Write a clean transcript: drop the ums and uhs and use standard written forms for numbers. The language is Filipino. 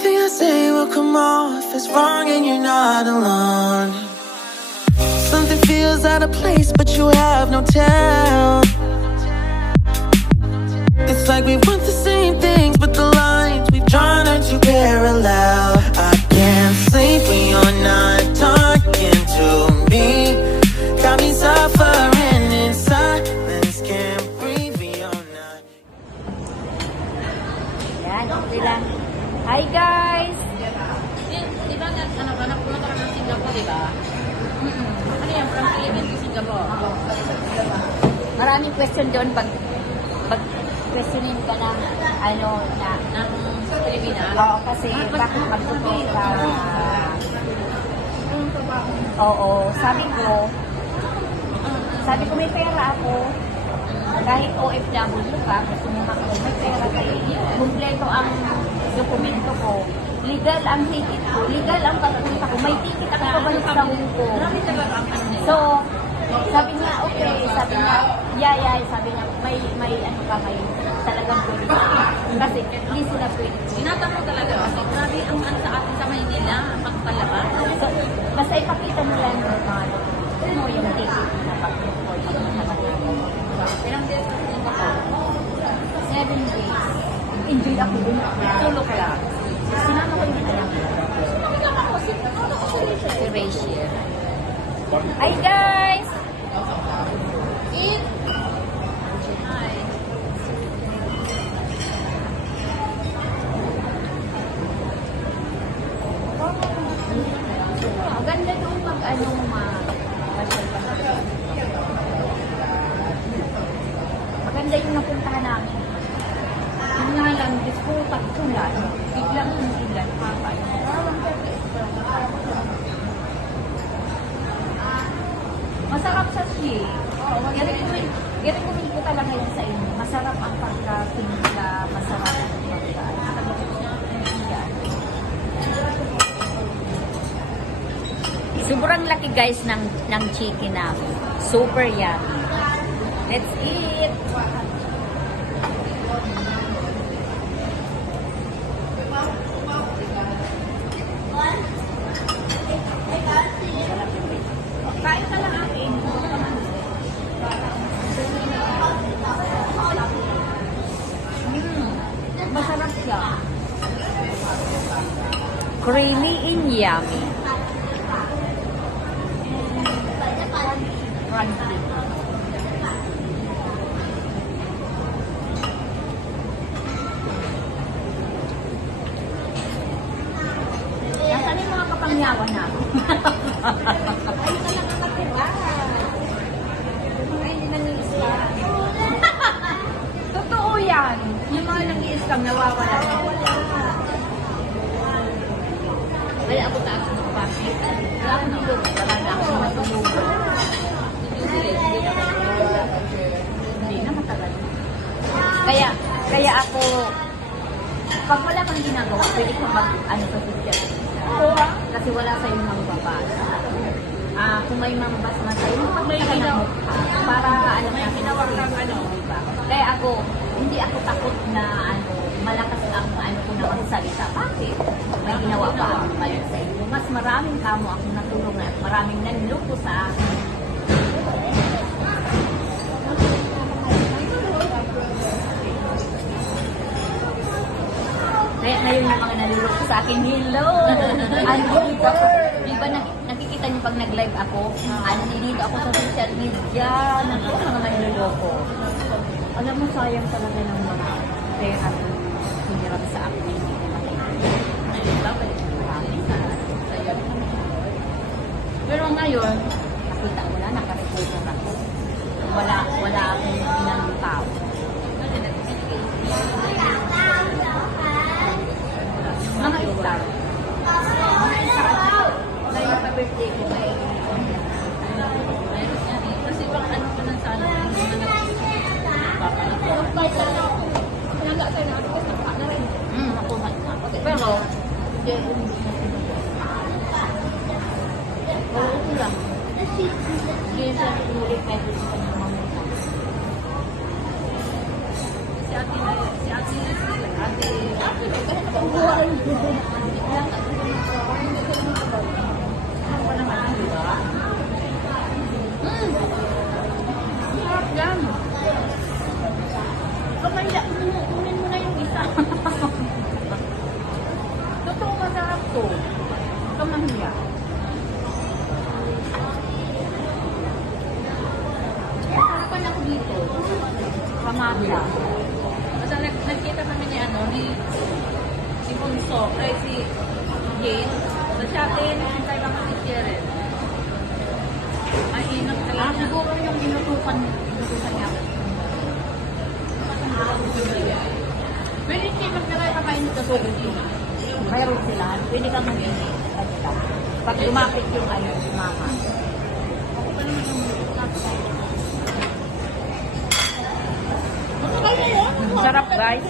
Anything I say will come off as wrong and you're not alone. Something feels out of place but you have no tell. It's like we want the same things but the lines we've drawn are too parallel. I can't sleep when you're not talking to me. Got me suffering in silence, can't breathe when you're not. Yan, okay lang. Hi guys! Di ba anak-anak pumunta ka ng Singapore, di ba? Ano yan? From Philippines to Singapore. Maraming question doon pag questionin ka ng ano na Ng Pilipinas? oo, kasi bakit magtuturo ka. Oo, sabi ko may pera ako. Kahit OFW ka, gusto mo may pera kayo. Kumpleto ang dokumento ko. Legal ang ticket ko. Legal ang pagpunta ko. May ticket ako pabalik sa Hong Kong. So, sabi niya, okay. Sabi niya, yeah. Sabi niya, may ano ka, may talagang pwede. Kasi, hindi sila pwede. Tinatanong talaga kasi grabe ang ano sa atin sa Maynila, pagpalabas. So, basta ipakita mo lang yung mga mo yung ticket na pag-report sa mga Ilang days na Singapore? 7 days. Enjoy ako dun. Tulog lang. Sinama ko yung alam. Si Rachel. Hi guys! Eat! Hi. Maganda yung mag-ano maganda yung napuntahan namin. Yung nga lang, Diyos ko, pagtulan, biglang umulan, kapay. Masarap siya siya. Gari ko talaga yun sa inyo. Masarap ang pagka-pinila, masarap ang sobrang laki guys ng chicken namin. Super yummy. Let's eat! Kain ka lang akin. Masarap siya. Creamy and yummy. Crunchy. Nasaan yung mga kapangyawan natin? Ayun na lang ang natira. Ay, hindi nang-i-scam. Totoo yan. Yung mga nang-i-scam, nawawala. Kaya ako taas ng kapatid. Wala akong tulog. Wala na akong matulog. Hindi na matagal. Kaya ako, pag wala kang ginagawa, pwede kang mag-ano sa social. Kasi wala sa'yo magbabasa. Kung may mambasa na sa'yo, magpagpagpag ka ng mukha. Para alam na Pinawag ng ano. diba? Kaya ako, hindi ako takot na malakas ang ko na magsalita. Bakit? May ginawa pa ako ngayon sa inyo. Mas maraming kamo akong natulong na maraming nanloko sa akin. Kaya ngayon yung mga naluloko sa akin, hello! Andito ako. Diba nakikita niyo pag nag-live ako? Andito ako sa social media. Naku, mga naluloko. Alam mo, sayang talaga ng mga pera na hinirap sa akin. Hindi ko Pero ngayon, nakita mo na, nakarecover ako. Wala akong inang tao. Mga star. Ngayon pa birthday ko ba kasi pang ano pa ng sana, nakuha na. pero, Oo lang. Hindi siya pinuli pwede sa kanyang mamuta. si ate, Sarap yan. Kamaya, kunin mo na yung isa. Totoo masarap to. Kamahiya. Sarapan ako dito. Kamaya. Basta nagkita kami ni ano, si Bunso, ay si Jane. Sa Shopee, nakintay lang kami si Sharon. Ay, inang talaga. Siguro yung inutukan niya. Pwede siya magkaroon kakain sa tubig yun. Mayroon sila. Pwede kang mag-init. Pag lumapit yung ano, mama. Sarap guys.